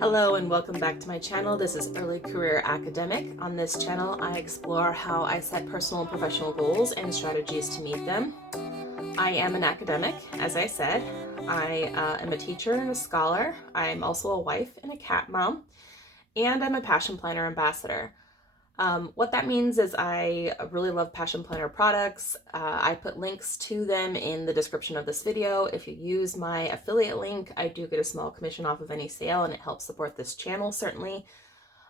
Hello and welcome back to my channel. This is Early Career Academic. On this channel, I explore how I set personal and professional goals and strategies to meet them. I am an academic, as I said. I am a teacher and a scholar. I'm also a wife and a cat mom, and I'm a Passion Planner ambassador. What that means is I really love Passion Planner products. I put links to them in the description of this video. If you use my affiliate link, I do get a small commission off of any sale, and it helps support this channel, certainly.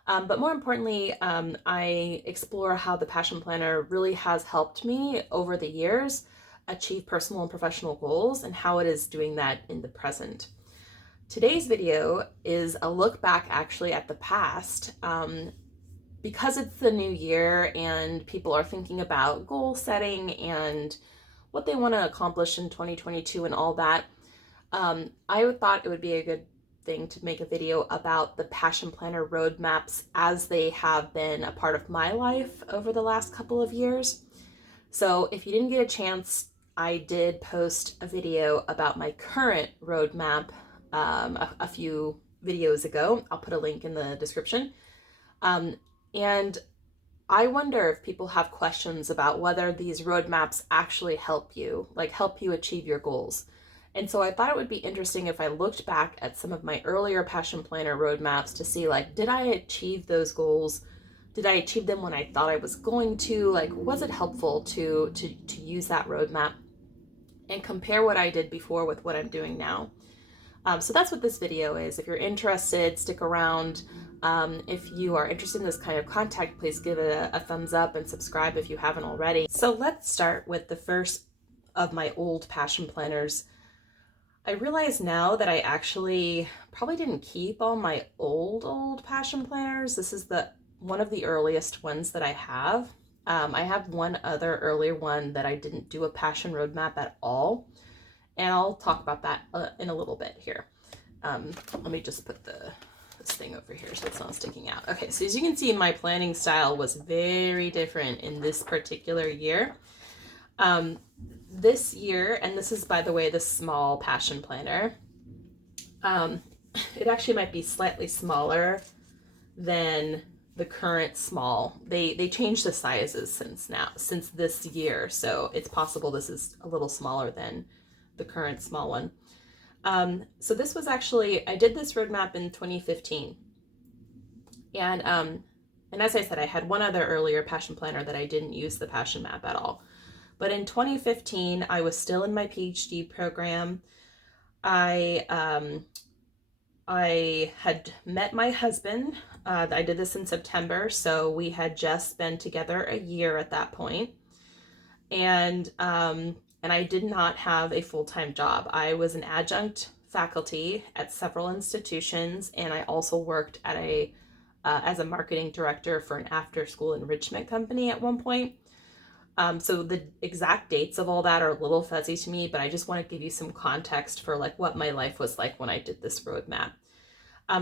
But more importantly, I explore how the Passion Planner really has helped me over the years achieve personal and professional goals and how it is doing that in the present. Today's video is a look back actually at the past. Because it's the new year and people are thinking about goal setting and what they want to accomplish in 2022 and all that, I thought it would be a good thing to make a video about the Passion Planner roadmaps as they have been a part of my life over the last couple of years. So if you didn't get a chance, I did post a video about my current roadmap a few videos ago. I'll put a link in the description. And I wonder if people have questions about whether these roadmaps actually help you achieve your goals. And so I thought it would be interesting if I looked back at some of my earlier Passion Planner roadmaps to see, did I achieve those goals? Did I achieve them when I thought I was going to? Was it helpful to use that roadmap and compare what I did before with what I'm doing now? So that's what this video is. If you're interested, stick around. If you are interested in this kind of content, please give it a thumbs up and subscribe if you haven't already. So let's start with the first of my old Passion Planners. I realize now that I actually probably didn't keep all my old Passion Planners. This is one of the earliest ones that I have. I have one other earlier one that I didn't do a passion roadmap at all. And I'll talk about that in a little bit here. Let me just put this thing over here so it's not sticking out. Okay, so as you can see, my planning style was very different in this particular year. This year, and this is, by the way, the small Passion Planner. It actually might be slightly smaller than the current small. They changed the sizes since this year, so it's possible this is a little smaller than the current small one. So this was actually, I did this roadmap in 2015. And as I said, I had one other earlier Passion Planner that I didn't use the Passion Map at all. But in 2015, I was still in my PhD program. I had met my husband. I did this in September, so we had just been together a year at that point. And I did not have a full-time job. I was an adjunct faculty at several institutions, and I also worked at as a marketing director for an after-school enrichment company at one point. So the exact dates of all that are a little fuzzy to me, but I just want to give you some context for what my life was like when I did this roadmap.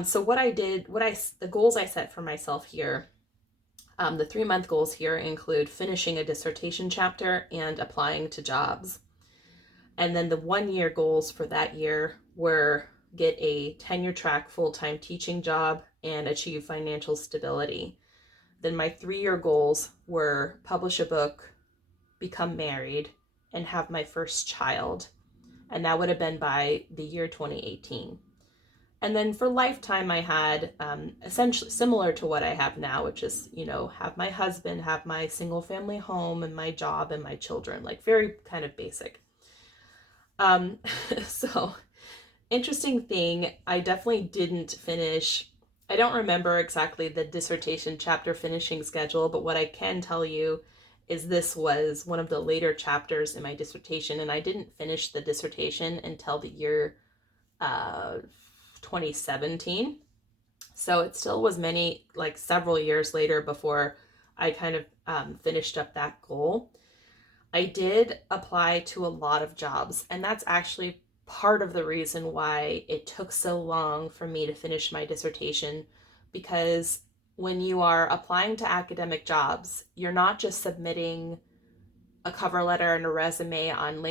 So what I did, the goals I set for myself here, the 3-month goals here include finishing a dissertation chapter and applying to jobs. And then the 1-year goals for that year were get a tenure track full-time teaching job and achieve financial stability. Then my 3-year goals were publish a book, become married, and have my first child. And that would have been by the year 2018. And then for lifetime, I had essentially similar to what I have now, which is, have my husband, have my single family home and my job and my children, very kind of basic. So interesting thing, I definitely didn't finish. I don't remember exactly the dissertation chapter finishing schedule, but what I can tell you is this was one of the later chapters in my dissertation, and I didn't finish the dissertation until the year 2017. So it still was several years later before I kind of finished up that goal. I did apply to a lot of jobs, and that's actually part of the reason why it took so long for me to finish my dissertation, because when you are applying to academic jobs, you're not just submitting a cover letter and a resume on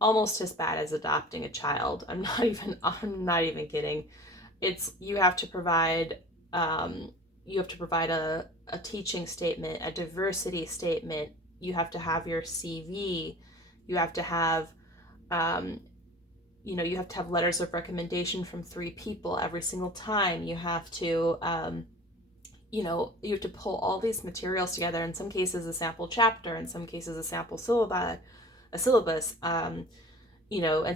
almost as bad as adopting a child. I'm not even kidding. It's you have to provide a teaching statement, a diversity statement. You have to have your CV. You have to have you have to have letters of recommendation from 3 people every single time. You have to you have to pull all these materials together. In some cases, a sample chapter. In some cases, a sample syllabus. And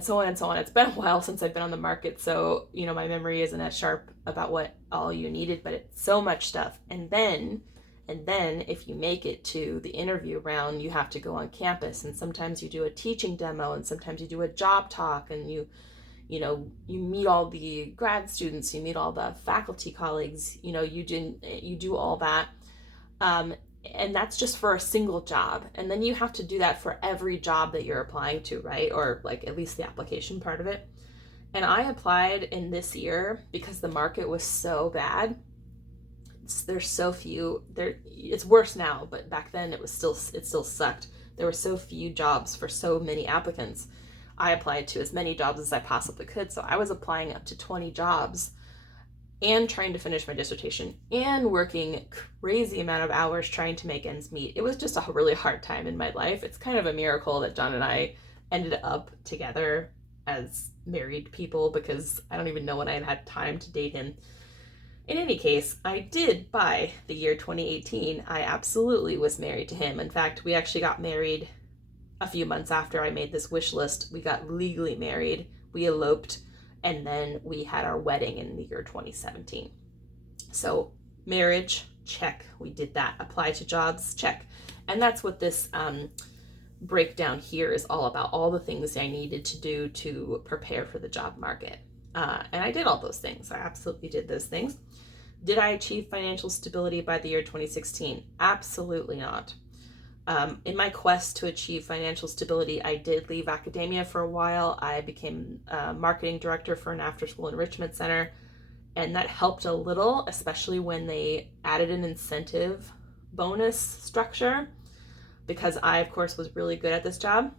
so on and so on. It's been a while since I've been on the market, so my memory isn't as sharp about what all you needed, but it's so much stuff. And then if you make it to the interview round, you have to go on campus, and sometimes you do a teaching demo, and sometimes you do a job talk, and you meet all the grad students, you meet all the faculty colleagues, you do all that. And that's just for a single job. And then you have to do that for every job that you're applying to, right? Or like at least the application part of it. And I applied in this year because the market was so bad. There's so few there. It's worse now, but back then it still sucked. There were so few jobs for so many applicants. I applied to as many jobs as I possibly could. So I was applying up to 20 jobs and trying to finish my dissertation and working crazy amount of hours trying to make ends meet. It was just a really hard time in my life. It's kind of a miracle that John and I ended up together as married people, because I don't even know when I had time to date him. In any case, I did, by the year 2018, I absolutely was married to him. In fact, we actually got married a few months after I made this wish list. We got legally married, we eloped, and then we had our wedding in the year 2017. So marriage, check. We did that. Apply to jobs, check. And that's what this breakdown here is all about. All the things I needed to do to prepare for the job market. And I did all those things. I absolutely did those things. Did I achieve financial stability by the year 2016? Absolutely not. In my quest to achieve financial stability, I did leave academia for a while. I became marketing director for an after-school enrichment center, and that helped a little, especially when they added an incentive bonus structure, because I, of course, was really good at this job.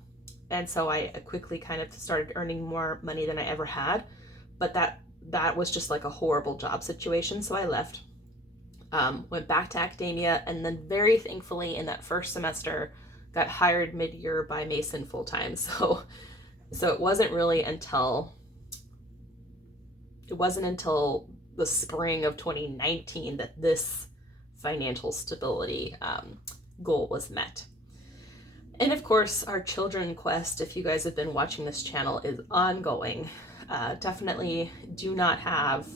And so I quickly kind of started earning more money than I ever had. But that was just like a horrible job situation, so I left. Went back to academia, and then very thankfully in that first semester got hired mid-year by Mason full-time. So it wasn't until the spring of 2019 that this financial stability goal was met. And of course, our children quest, if you guys have been watching this channel, is ongoing. Definitely did not have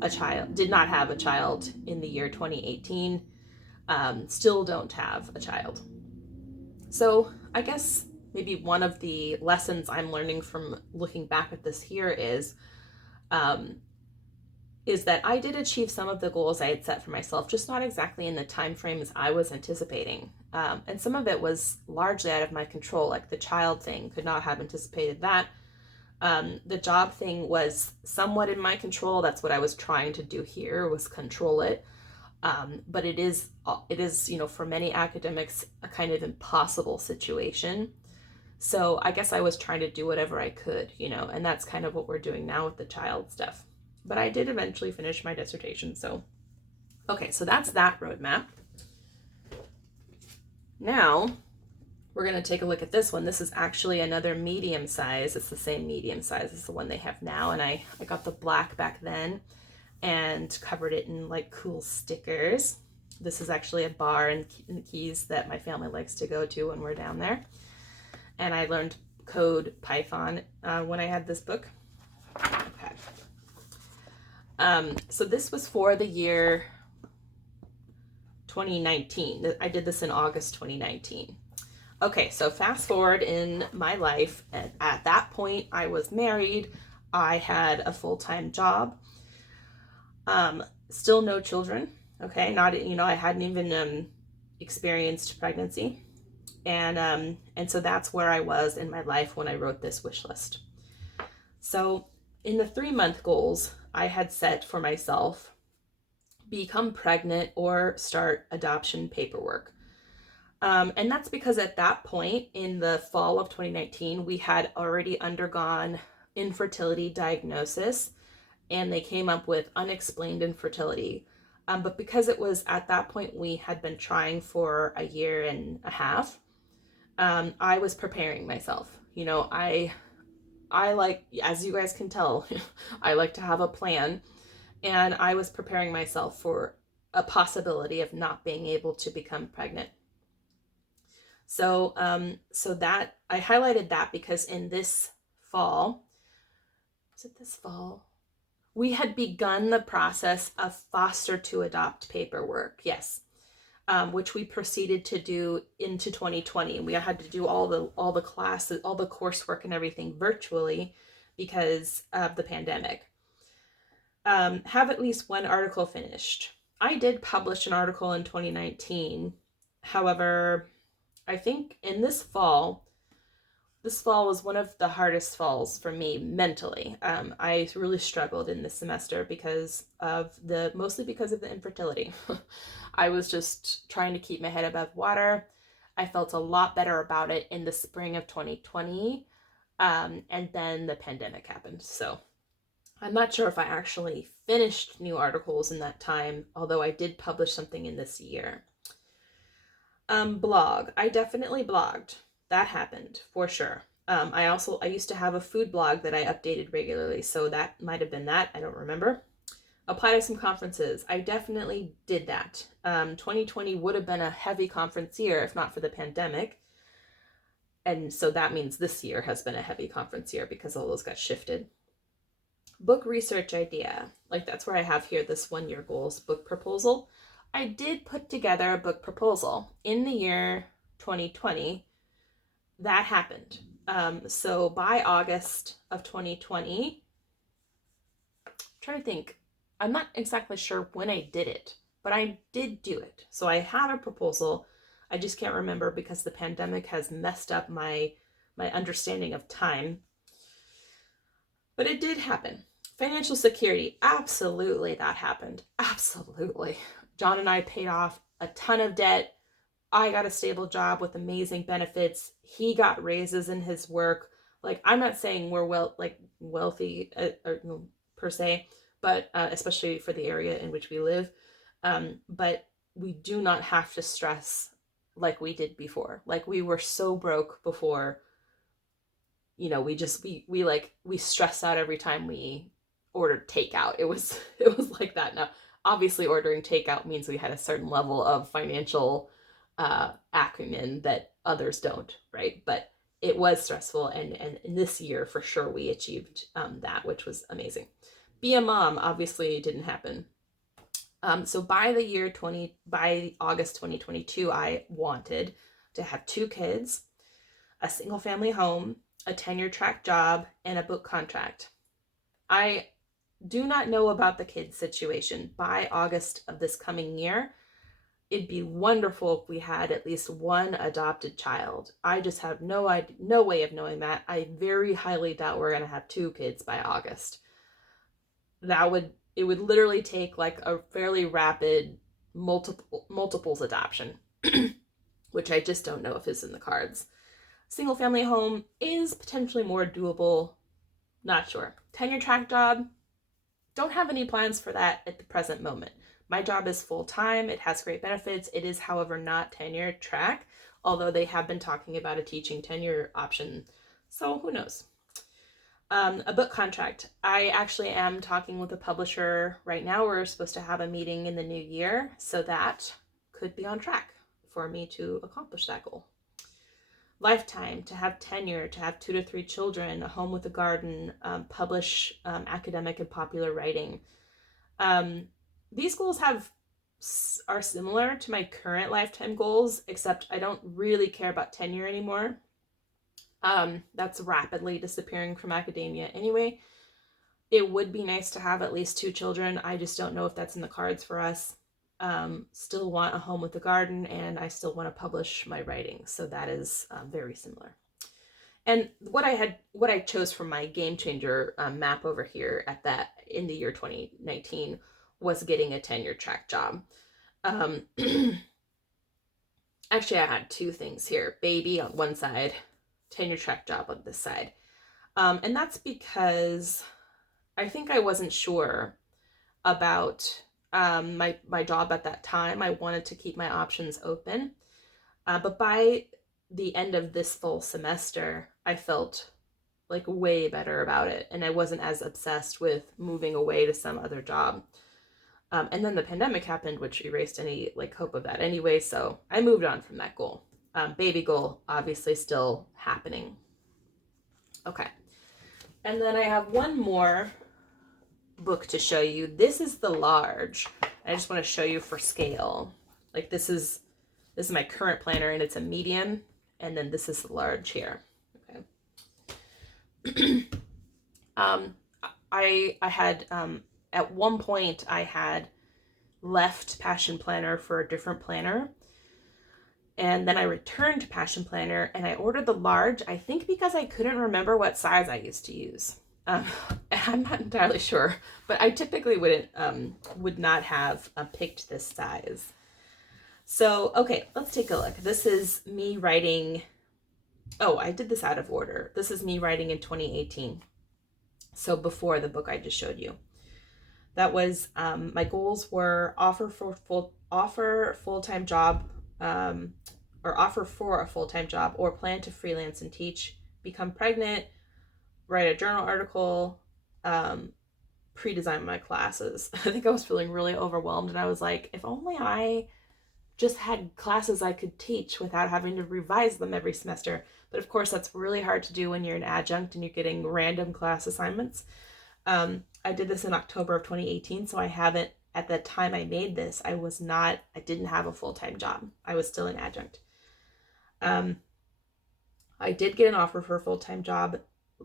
a child in the year 2018, still don't have a child. So I guess maybe one of the lessons I'm learning from looking back at this here is that I did achieve some of the goals I had set for myself, just not exactly in the time frames I was anticipating. And some of it was largely out of my control, like the child thing, could not have anticipated that. The job thing was somewhat in my control. That's what I was trying to do here, was control it. But it is, for many academics, a kind of impossible situation. So I guess I was trying to do whatever I could, and that's kind of what we're doing now with the child stuff. But I did eventually finish my dissertation. So, okay, so that's that roadmap. Now, we're going to take a look at this one. This is actually another medium size. It's the same medium size as the one they have now. And I got the black back then and covered it in like cool stickers. This is actually a bar in the Keys that my family likes to go to when we're down there. And I learned code Python when I had this book. Okay. So this was for the year 2019. I did this in August 2019. Okay, so fast forward in my life, and at that point I was married. I had a full-time job. Still no children. Okay, I hadn't even experienced pregnancy, and so that's where I was in my life when I wrote this wish list. So in the 3-month goals, I had set for myself, become pregnant or start adoption paperwork. And that's because at that point in the fall of 2019, we had already undergone infertility diagnosis, and they came up with unexplained infertility. But because it was at that point we had been trying for a year and a half, I was preparing myself. You know, I like, as you guys can tell, I like to have a plan, and I was preparing myself for a possibility of not being able to become pregnant. So, so that I highlighted that because in this fall, was it this fall? We had begun the process of foster to adopt paperwork. Yes. Which we proceeded to do into 2020. And we had to do all the classes, all the coursework and everything virtually because of the pandemic. Have at least one article finished. I did publish an article in 2019. However, I think in this fall was one of the hardest falls for me mentally. I really struggled in this semester mostly because of the infertility. I was just trying to keep my head above water. I felt a lot better about it in the spring of 2020. And then the pandemic happened. So I'm not sure if I actually finished new articles in that time, although I did publish something in this year. Blog. I definitely blogged. That happened for sure. I used to have a food blog that I updated regularly, so that might have been that. I don't remember. Apply to some conferences. I definitely did that. 2020 would have been a heavy conference year if not for the pandemic. And so that means this year has been a heavy conference year because all those got shifted. Book research idea. Like that's where I have here this 1 year goals book proposal. I did put together a book proposal in the year 2020. That happened. So by August of 2020, I'm trying to think, I'm not exactly sure when I did it, but I did do it. So I have a proposal. I just can't remember because the pandemic has messed up my understanding of time. But it did happen. Financial security, absolutely that happened. Absolutely. John and I paid off a ton of debt. I got a stable job with amazing benefits. He got raises in his work. Like, I'm not saying we're wealthy per se, but especially for the area in which we live. But we do not have to stress like we did before. Like we were so broke before, you know, we stressed out every time we ordered takeout. It was like that. Now, obviously ordering takeout means we had a certain level of financial acumen that others don't, right? But it was stressful, and in this year for sure we achieved that, which was amazing. Be a mom obviously didn't happen. So by August 2022, I wanted to have 2 kids, a single family home, a tenure track job, and a book contract. I do not know about the kids situation. By August of this coming year, it'd be wonderful if we had at least one adopted child. I just have no way of knowing that. I very highly doubt we're going to have 2 kids by August. It would literally take like a fairly rapid multiples adoption, which I just don't know if is in the cards. Single family home is potentially more doable. Not sure. Tenure track job, don't have any plans for that at the present moment. My job is full-time. It has great benefits. It is, however, not tenure track, although they have been talking about a teaching tenure option. So who knows? A book contract. I actually am talking with a publisher right now. We're supposed to have a meeting in the new year, so that could be on track for me to accomplish that goal. Lifetime, to have tenure, to have 2 to 3 children, a home with a garden, publish academic and popular writing. These goals are similar to my current lifetime goals, except I don't really care about tenure anymore. That's rapidly disappearing from academia anyway. It would be nice to have at least 2 children. I just don't know if that's in the cards for us. Still want a home with a garden, and I still want to publish my writing. So that is very similar. And what I chose from my game changer map over here in the year 2019 was getting a tenure track job. Actually, I had two things here. Baby on one side, tenure track job on this side. And that's because I think I wasn't sure about my job at that time. I wanted to keep my options open. But by the end of this full semester, I felt like way better about it. And I wasn't as obsessed with moving away to some other job. And then the pandemic happened, which erased any like hope of that anyway. So I moved on from that goal. Baby goal, obviously still happening. Okay. And then I have one more book to show you. This is the large. I just want to show you for scale. Like this is my current planner, and it's a medium, and then this is the large here. Okay. I had at one point I had left Passion Planner for a different planner, and then I returned to Passion Planner and I ordered the large, I think because I couldn't remember what size I used to use. I'm not entirely sure, but I typically would not have picked this size. So, okay, let's take a look. This is me writing. Oh, I did this out of order. This is me writing in 2018. So before the book I just showed you. That was, my goals were offer for a full-time job, or plan to freelance and teach, become pregnant, write a journal article, pre-design my classes. I think I was feeling really overwhelmed, and I was like, if only I just had classes I could teach without having to revise them every semester. But of course, that's really hard to do when you're an adjunct and you're getting random class assignments. I did this in October of 2018, so I haven't, at the time I made this, I didn't have a full-time job. I was still an adjunct. I did get an offer for a full-time job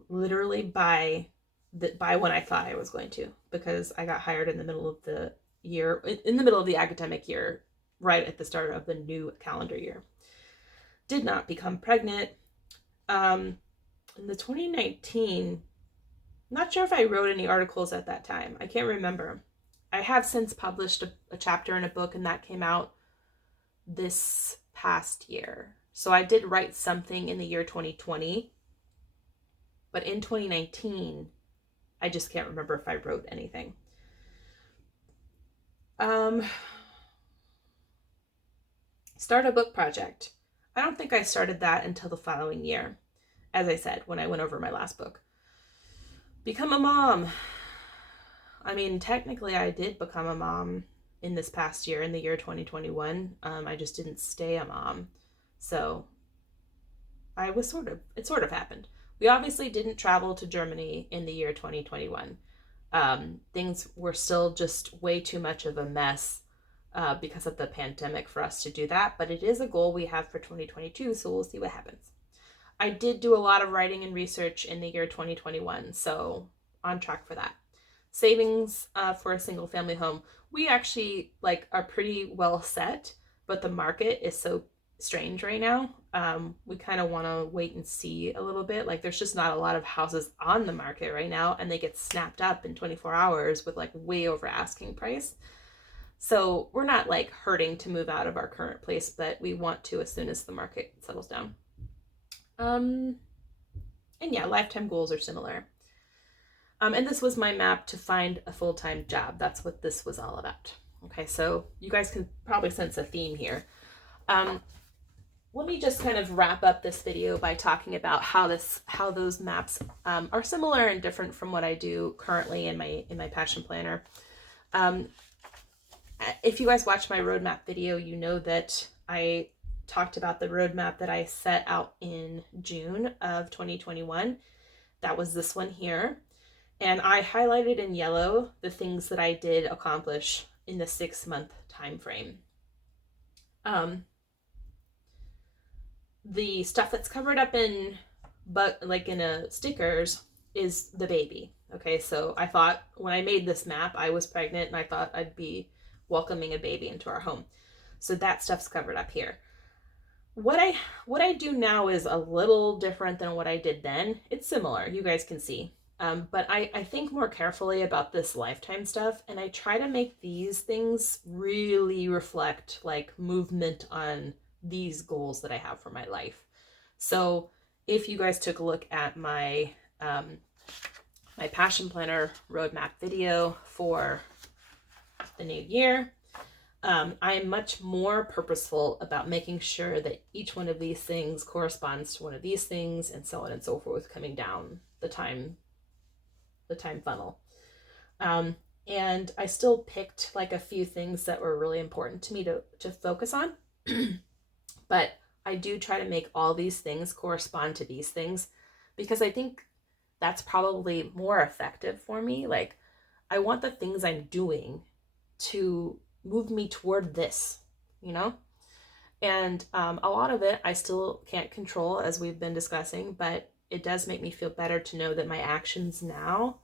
literally by when I thought I was going to, because I got hired in the middle of the year, in the middle of the academic year, right at the start of the new calendar year. Did not become pregnant. In the 2019, not sure if I wrote any articles at that time. I can't remember. I have since published a chapter in a book, and that came out this past year. So I did write something in the year 2020, but in 2019, I just can't remember if I wrote anything. Start a book project. I don't think I started that until the following year, as I said, when I went over my last book. Become a mom. I mean, technically I did become a mom in this past year, in the year 2021. I just didn't stay a mom. So it sort of happened. We obviously didn't travel to Germany in the year 2021. Things were still just way too much of a mess because of the pandemic for us to do that. But it is a goal we have for 2022, so we'll see what happens. I did do a lot of writing and research in the year 2021, so on track for that. Savings for a single family home. We actually are pretty well set, but the market is so strange right now. We kind of want to wait and see a little bit. There's just not a lot of houses on the market right now, and they get snapped up in 24 hours with way over asking price. So we're not hurting to move out of our current place, but we want to as soon as the market settles down. And yeah, lifetime goals are similar. And this was my map to find a full-time job. That's what this was all about. Okay, so you guys can probably sense a theme here. Let me just kind of wrap up this video by talking about how those maps are similar and different from what I do currently in my Passion Planner. If you guys watched my roadmap video, you know that I talked about the roadmap that I set out in June of 2021. That was this one here. And I highlighted in yellow the things that I did accomplish in the 6-month time frame. The stuff that's covered up in stickers is the baby. Okay, so I thought when I made this map, I was pregnant and I thought I'd be welcoming a baby into our home. So that stuff's covered up here. What I do now is a little different than what I did then. It's similar, you guys can see. But I think more carefully about this lifetime stuff, and I try to make these things really reflect movement on these goals that I have for my life. So if you guys took a look at my my Passion Planner roadmap video for the new year, I am much more purposeful about making sure that each one of these things corresponds to one of these things, and so on and so forth, coming down the time funnel. And I still picked like a few things that were really important to me to focus on. But I do try to make all these things correspond to these things, because I think that's probably more effective for me. Like, I want the things I'm doing to move me toward this, you know? And a lot of it I still can't control, as we've been discussing, but it does make me feel better to know that my actions now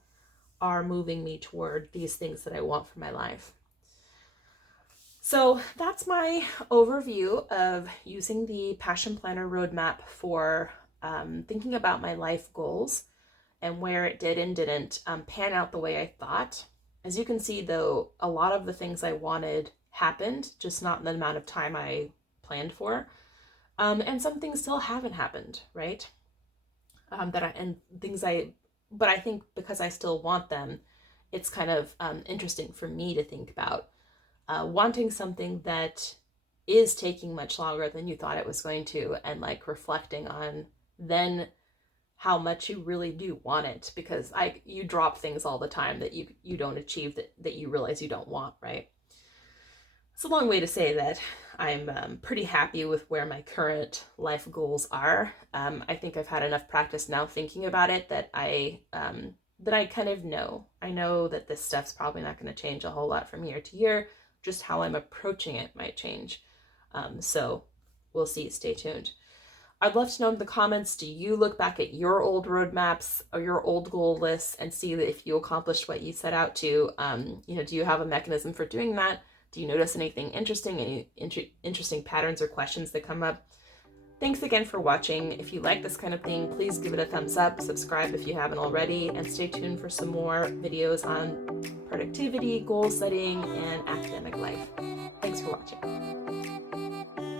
are moving me toward these things that I want for my life. So that's my overview of using the Passion Planner roadmap for thinking about my life goals, and where it did and didn't pan out the way I thought. As you can see, though, a lot of the things I wanted happened, just not in the amount of time I planned for. And some things still haven't happened, right? But I think because I still want them, it's kind of interesting for me to think about wanting something that is taking much longer than you thought it was going to, and like reflecting on then how much you really do want it, because you drop things all the time that you don't achieve, that you realize you don't want, right? It's a long way to say that I'm pretty happy with where my current life goals are. I think I've had enough practice now thinking about it that I kind of know. I know that this stuff's probably not going to change a whole lot from year to year. Just how I'm approaching it might change. So we'll see. Stay tuned. I'd love to know in the comments, do you look back at your old roadmaps or your old goal lists and see that if you accomplished what you set out to? Do you have a mechanism for doing that? Do you notice anything interesting, any interesting patterns or questions that come up? Thanks again for watching. If you like this kind of thing, please give it a thumbs up, subscribe if you haven't already, and stay tuned for some more videos on productivity, goal setting, and academic life. Thanks for watching.